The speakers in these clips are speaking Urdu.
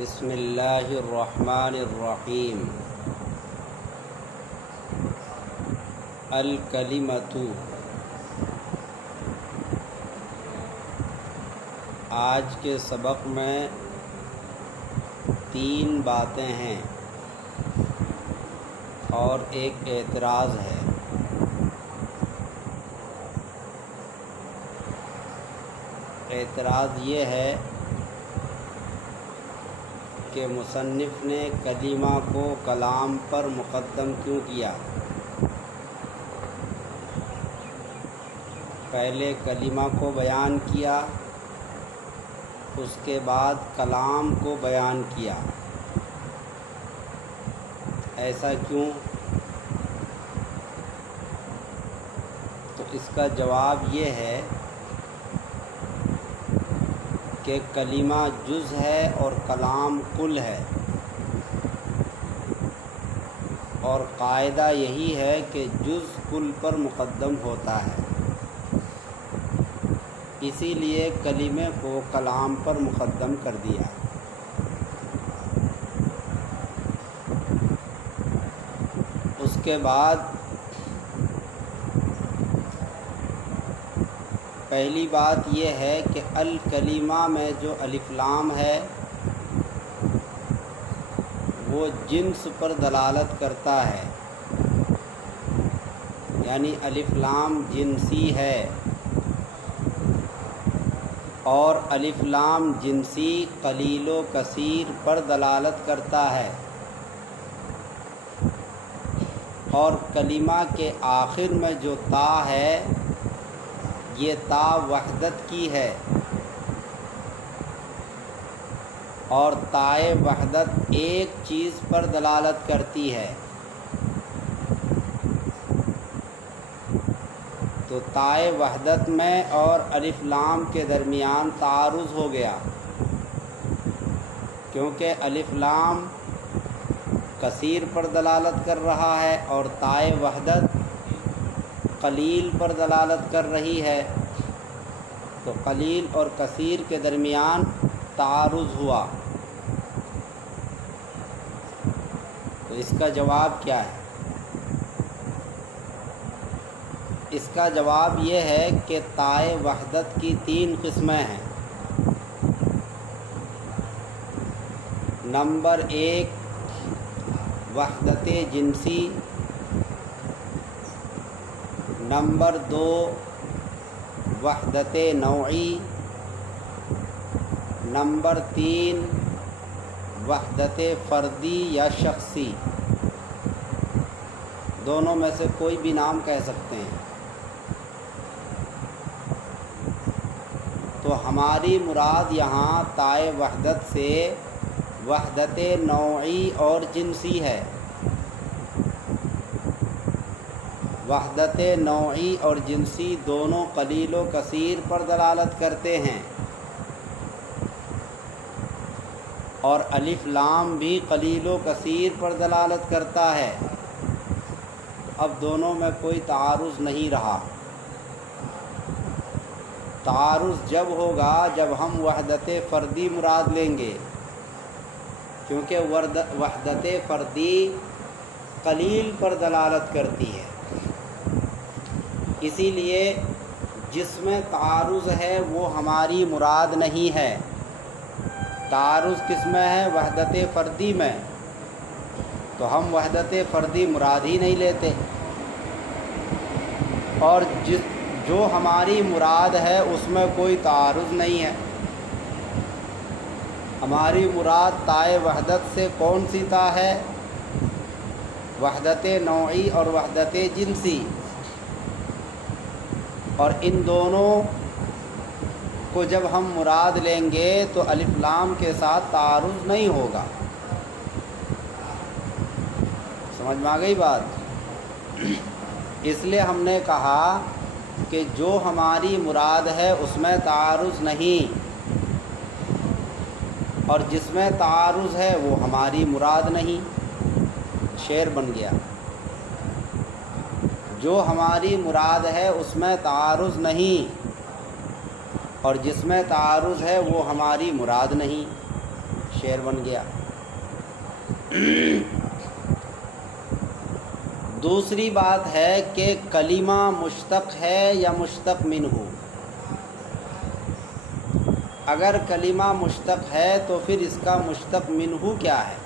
بسم اللہ الرحمن الرحیم۔ الکلمۃ، آج کے سبق میں 3 باتیں ہیں اور ایک اعتراض ہے۔ اعتراض یہ ہے کہ مصنف نے کلمہ کو کلام پر مقدم کیوں کیا؟ پہلے کلمہ کو بیان کیا، اس کے بعد کلام کو بیان کیا، ایسا کیوں؟ تو اس کا جواب یہ ہے کہ کلمہ جز ہے اور کلام کل ہے، اور قاعدہ یہی ہے کہ جز کل پر مقدم ہوتا ہے، اسی لیے کلمے کو کلام پر مقدم کر دیا۔ اس کے بعد پہلی بات یہ ہے کہ الکلمہ میں جو الف لام ہے وہ جنس پر دلالت کرتا ہے، یعنی الف لام جنسی ہے، اور الف لام جنسی قلیل و کثیر پر دلالت کرتا ہے، اور کلمہ کے آخر میں جو تا ہے یہ تا وحدت کی ہے، اور تائے وحدت ایک چیز پر دلالت کرتی ہے۔ تو تائے وحدت میں اور الف لام کے درمیان تعارض ہو گیا، کیونکہ الف لام کثیر پر دلالت کر رہا ہے اور تائے وحدت قلیل پر دلالت کر رہی ہے، تو قلیل اور کثیر کے درمیان تعارض ہوا۔ تو اس کا جواب کیا ہے؟ اس کا جواب یہ ہے کہ تائے وحدت کی 3 قسمیں ہیں۔ نمبر 1 وحدت جنسی، نمبر 2 وحدت نوعی، نمبر 3 وحدت فردی یا شخصی، دونوں میں سے کوئی بھی نام کہہ سکتے ہیں۔ تو ہماری مراد یہاں تائے وحدت سے وحدت نوعی اور جنسی ہے۔ وحدت نوعی اور جنسی دونوں قلیل و کثیر پر دلالت کرتے ہیں، اور الف لام بھی قلیل و کثیر پر دلالت کرتا ہے۔ اب دونوں میں کوئی تعارض نہیں رہا۔ تعارض جب ہوگا جب ہم وحدت فردی مراد لیں گے، کیونکہ وحدت فردی قلیل پر دلالت کرتی ہے، اسی لیے جس میں تعارض ہے وہ ہماری مراد نہیں ہے۔ تعارض کس میں ہے؟ وحدت فردی میں، تو ہم وحدت فردی مراد ہی نہیں لیتے، اور جو ہماری مراد ہے اس میں کوئی تعارض نہیں ہے۔ ہماری مراد تائے وحدت سے کون سی تا ہے؟ وحدت نوعی اور وحدت جنسی، اور ان دونوں کو جب ہم مراد لیں گے تو الف لام کے ساتھ تعارض نہیں ہوگا۔ سمجھ میں آ گئی بات؟ اس لیے ہم نے کہا کہ جو ہماری مراد ہے اس میں تعارض نہیں، اور جس میں تعارض ہے وہ ہماری مراد نہیں۔ شعر بن گیا، جو ہماری مراد ہے اس میں تعارض نہیں، اور جس میں تعارض ہے وہ ہماری مراد نہیں۔ شعر بن گیا۔ دوسری بات ہے کہ کلمہ مشتق ہے یا مشتق منہ۔ اگر کلمہ مشتق ہے تو پھر اس کا مشتق منہ کیا ہے،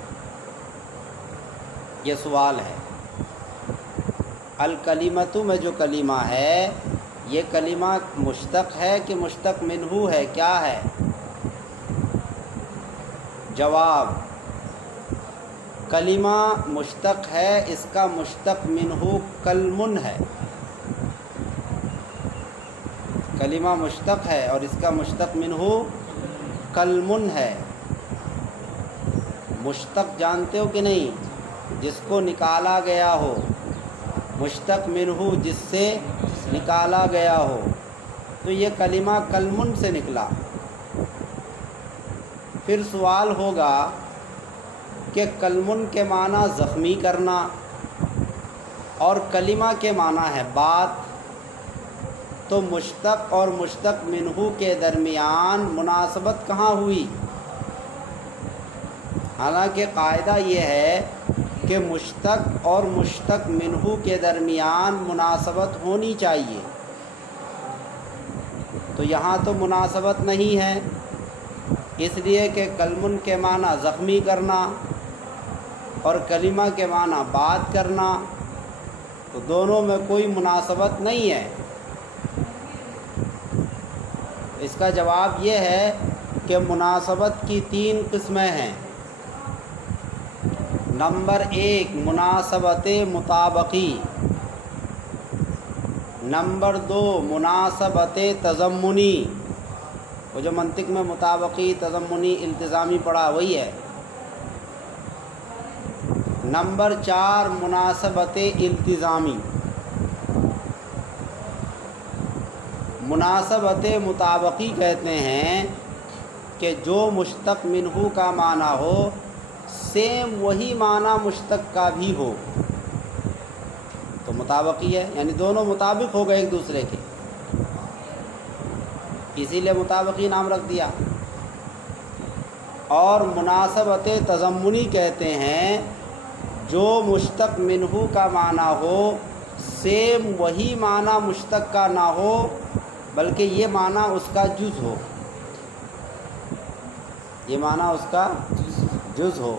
یہ سوال ہے۔ الکلمۃ میں جو کلمہ ہے یہ کلمہ مشتق ہے کہ مشتق منہ ہے، کیا ہے؟ جواب، کلمہ مشتق ہے، اس کا مشتق منہ کلمن ہے۔ کلمہ مشتق ہے اور اس کا مشتق منہ کلمن ہے۔ مشتق جانتے ہو کہ نہیں؟ جس کو نکالا گیا ہو، مشتق منہ جس سے نکالا گیا ہو، تو یہ کلمہ کلمن سے نکلا۔ پھر سوال ہوگا کہ کلمن کے معنی زخمی کرنا اور کلمہ کے معنی ہے بات، تو مشتق اور مشتق منہ کے درمیان مناسبت کہاں ہوئی؟ حالانکہ قاعدہ یہ ہے کہ مشتق اور مشتق منہ کے درمیان مناسبت ہونی چاہیے، تو یہاں تو مناسبت نہیں ہے، اس لیے کہ کلمن کے معنی زخمی کرنا اور کلمہ کے معنی بات کرنا، تو دونوں میں کوئی مناسبت نہیں ہے۔ اس کا جواب یہ ہے کہ مناسبت کی 3 قسمیں ہیں۔ نمبر 1 مناسبت مطابقی، نمبر 2 مناسبت تضمنی، وہ جو منطق میں مطابقی، تضمنی، التزامی پڑھا وہی ہے۔ نمبر 4 مناسبت التزامی۔ مناسبت مطابقی کہتے ہیں کہ جو مشتق منہ کا معنی ہو سیم وہی معنی مشتق کا بھی ہو، تو مطابقی ہے، یعنی دونوں مطابق ہو گئے ایک دوسرے کے، اسی لیے مطابقی نام رکھ دیا۔ اور مناسبت تضمنی کہتے ہیں جو مشتق منہ کا معنی ہو سیم وہی معنی مشتق کا نہ ہو بلکہ یہ معنی اس کا جز ہو، یہ معنی اس کا جز ہو۔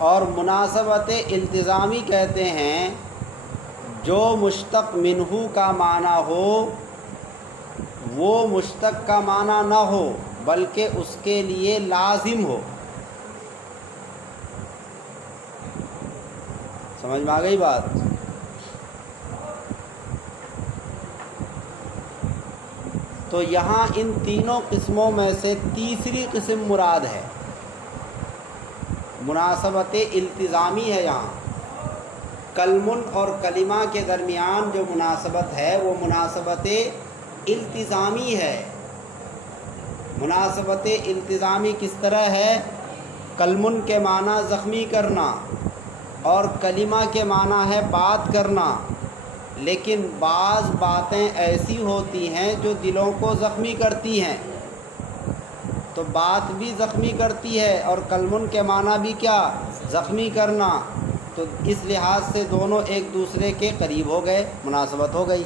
اور مناسبت التزامی کہتے ہیں جو مشتق منہ کا معنی ہو وہ مشتق کا معنی نہ ہو بلکہ اس کے لیے لازم ہو۔ سمجھ میں آ گئی بات؟ تو یہاں ان تینوں قسموں میں سے تیسری قسم مراد ہے، مناسبت التزامی ہے۔ یہاں کلمن اور کلمہ کے درمیان جو مناسبت ہے وہ مناسبت التزامی ہے۔ مناسبت التزامی کس طرح ہے؟ کلمن کے معنی زخمی کرنا اور کلمہ کے معنی ہے بات کرنا، لیکن بعض باتیں ایسی ہوتی ہیں جو دلوں کو زخمی کرتی ہیں، تو بات بھی زخمی کرتی ہے اور کلمن کے معنی بھی کیا؟ زخمی کرنا، تو اس لحاظ سے دونوں ایک دوسرے کے قریب ہو گئے، مناسبت ہو گئی۔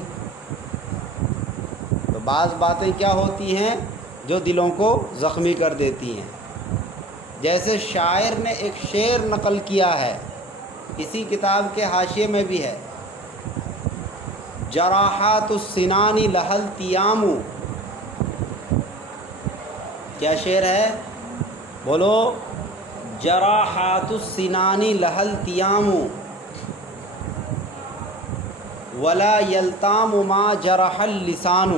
تو بعض باتیں کیا ہوتی ہیں جو دلوں کو زخمی کر دیتی ہیں، جیسے شاعر نے ایک شعر نقل کیا ہے، اسی کتاب کے حاشیے میں بھی ہے، جراحات السنان لہا التیام۔ کیا شعر ہے؟ بولو، جراحات السنان لہا التیام ولا یلتام ما جرح اللسان۔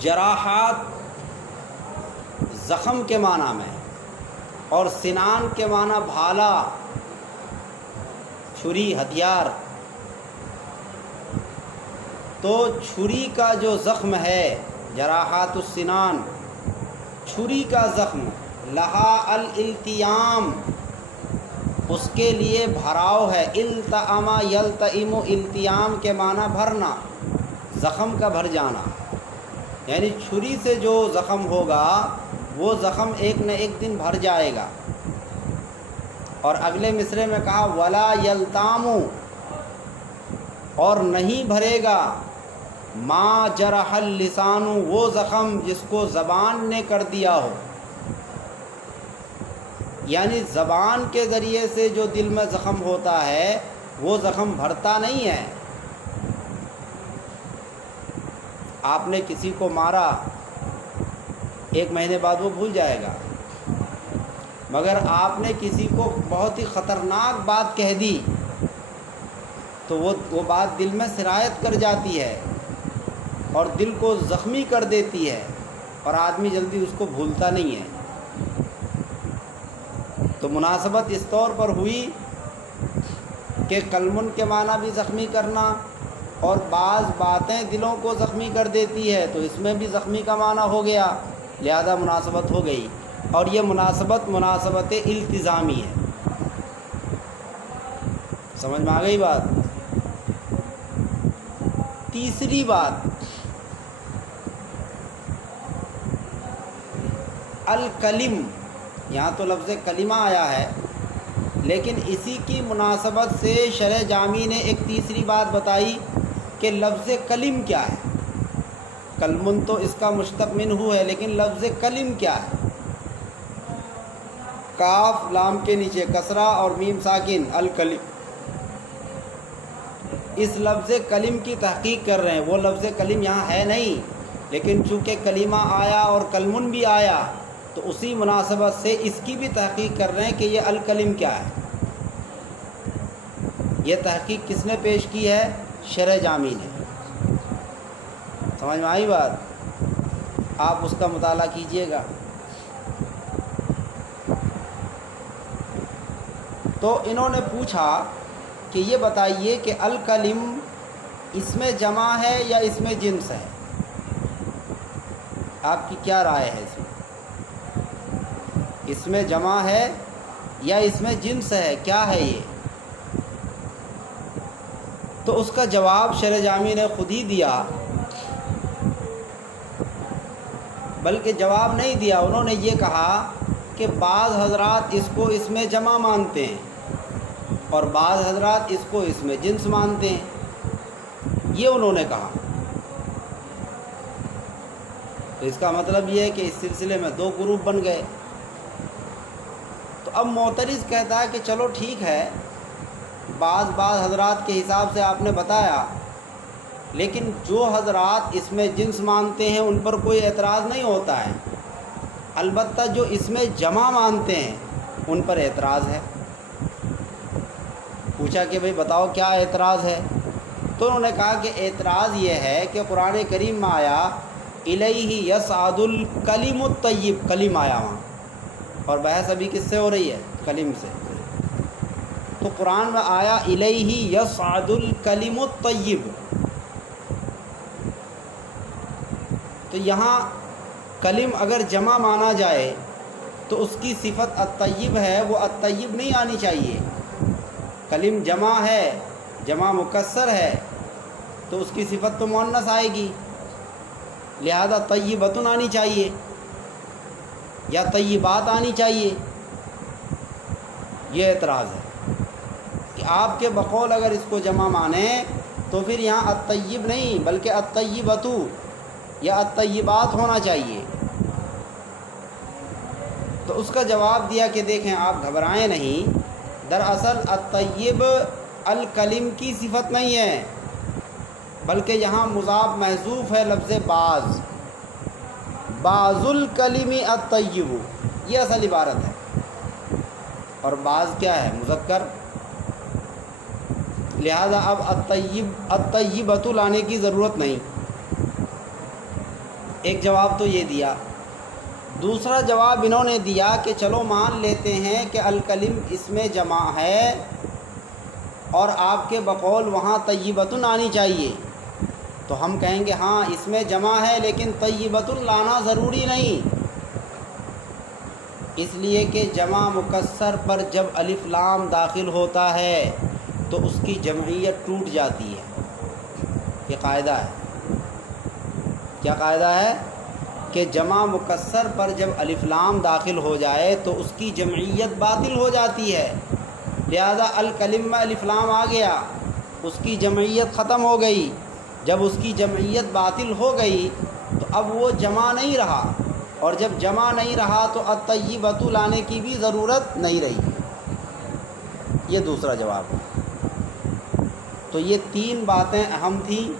جراحات زخم کے معنی میں اور سنان کے معنی بھالا، چھری، ہتھیار، تو چھری کا جو زخم ہے، جراحات السنان، چھری کا زخم، لہا الالتیام، اس کے لیے بھراؤ ہے. التئم یلتئم، التیام کے معنی بھرنا، زخم کا بھر جانا، یعنی چھری سے جو زخم ہوگا وہ زخم ایک نہ ایک دن بھر جائے گا. اور اگلے مصرعے میں کہا ولا یلتام، اور نہیں بھرے گا ما جرح اللسان، وہ زخم جس کو زبان نے کر دیا ہو. یعنی زبان کے ذریعے سے جو دل میں زخم ہوتا ہے وہ زخم بھرتا نہیں ہے. آپ نے کسی کو مارا، ایک مہینے بعد وہ بھول جائے گا، مگر آپ نے کسی کو بہت ہی خطرناک بات کہہ دی تو وہ بات دل میں سرایت کر جاتی ہے اور دل کو زخمی کر دیتی ہے، اور آدمی جلدی اس کو بھولتا نہیں ہے. تو مناسبت اس طور پر ہوئی کہ کلمن کے معنی بھی زخمی کرنا، اور بعض باتیں دلوں کو زخمی کر دیتی ہے تو اس میں بھی زخمی کا معنی ہو گیا، لہذا مناسبت ہو گئی. اور یہ مناسبت التزامی ہے. سمجھ میں آ گئی بات؟ تیسری بات، الکلم، یہاں تو لفظ کلمہ آیا ہے، لیکن اسی کی مناسبت سے شرح جامی نے ایک تیسری بات بتائی کہ لفظ کلم کیا ہے. کلمن تو اس کا مشتق منہ ہے، لیکن لفظ کلم کیا ہے؟ کاف لام کے نیچے کسرہ اور میم ساکن، الکلم. اس لفظ کلم کی تحقیق کر رہے ہیں. وہ لفظ کلم یہاں ہے نہیں، لیکن چونکہ کلمہ آیا اور کلمن بھی آیا تو اسی مناسبت سے اس کی بھی تحقیق کر رہے ہیں کہ یہ الکلم کیا ہے. یہ تحقیق کس نے پیش کی ہے؟ شرح جامی نے. سمجھ میں آئی بات؟ آپ اس کا مطالعہ کیجئے گا. تو انہوں نے پوچھا کہ یہ بتائیے کہ الکلم اس میں جمع ہے یا اس میں جنس ہے؟ آپ کی کیا رائے ہے؟ اس میں جمع ہے یا اس میں جنس ہے؟ کیا ہے یہ؟ تو اس کا جواب شرح جامی نے خود ہی دیا، بلکہ جواب نہیں دیا، انہوں نے یہ کہا کہ بعض حضرات اس کو اس میں جمع مانتے ہیں اور بعض حضرات اس کو اس میں جنس مانتے ہیں. یہ انہوں نے کہا. تو اس کا مطلب یہ ہے کہ اس سلسلے میں دو گروپ بن گئے. تو اب معترض کہتا ہے کہ چلو ٹھیک ہے، بعض حضرات کے حساب سے آپ نے بتایا، لیکن جو حضرات اس میں جنس مانتے ہیں ان پر کوئی اعتراض نہیں ہوتا ہے، البتہ جو اس میں جمع مانتے ہیں ان پر اعتراض ہے. پوچھا کہ بھئی بتاؤ کیا اعتراض ہے؟ تو انہوں نے کہا کہ اعتراض یہ ہے کہ قرآن کریم میں آیا الیہ یصعد الکلم الطیب، کلم آیا وہاں، اور بحث ابھی کس سے ہو رہی ہے؟ کلم سے. تو قرآن میں آیا الیہ یصعد الکلم الطیب، تو یہاں کلم اگر جمع مانا جائے تو اس کی صفت الطیب ہے، وہ الطیب نہیں آنی چاہیے. کلم جمع ہے، جمع مکسر ہے، تو اس کی صفت تو مؤنث آئے گی، لہذا طیبتن آنی چاہیے یا طیبات آنی چاہیے. یہ اعتراض ہے کہ آپ کے بقول اگر اس کو جمع مانیں تو پھر یہاں الطیب نہیں بلکہ الطیبتو یا الطیبات ہونا چاہیے. تو اس کا جواب دیا کہ دیکھیں آپ گھبرائیں نہیں، دراصل الطیب الکلم کی صفت نہیں ہے، بلکہ یہاں مضاف محذوف ہے لفظ بعض، بعض الکلم الطیب، یہ اصل عبارت ہے. اور بعض کیا ہے؟ مذکر، لہذا اب الطیبۃ لانے کی ضرورت نہیں. ایک جواب تو یہ دیا. دوسرا جواب انہوں نے دیا کہ چلو مان لیتے ہیں کہ الکلم اس میں جمع ہے اور آپ کے بقول وہاں طیبۃ آنی چاہیے، تو ہم کہیں گے ہاں اس میں جمع ہے لیکن طیبۃ لانا ضروری نہیں. اس لیے کہ جمع مکسر پر جب الف لام داخل ہوتا ہے تو اس کی جمعیت ٹوٹ جاتی ہے. یہ قاعدہ ہے. کیا قاعدہ ہے؟ کہ جمع مکسر پر جب الف لام داخل ہو جائے تو اس کی جمعیت باطل ہو جاتی ہے. لہذا الکلم میں الف لام آ گیا، اس کی جمعیت ختم ہو گئی. جب اس کی جمعیت باطل ہو گئی تو اب وہ جمع نہیں رہا، اور جب جمع نہیں رہا تو الطیبۃ لانے کی بھی ضرورت نہیں رہی. یہ دوسرا جواب ہے. تو یہ 3 باتیں اہم تھیں،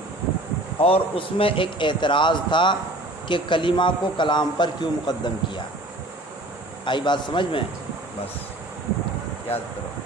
اور اس میں ایک اعتراض تھا کہ کلمہ کو کلام پر کیوں مقدم کیا. آئی بات سمجھ میں؟ بس یاد کرو.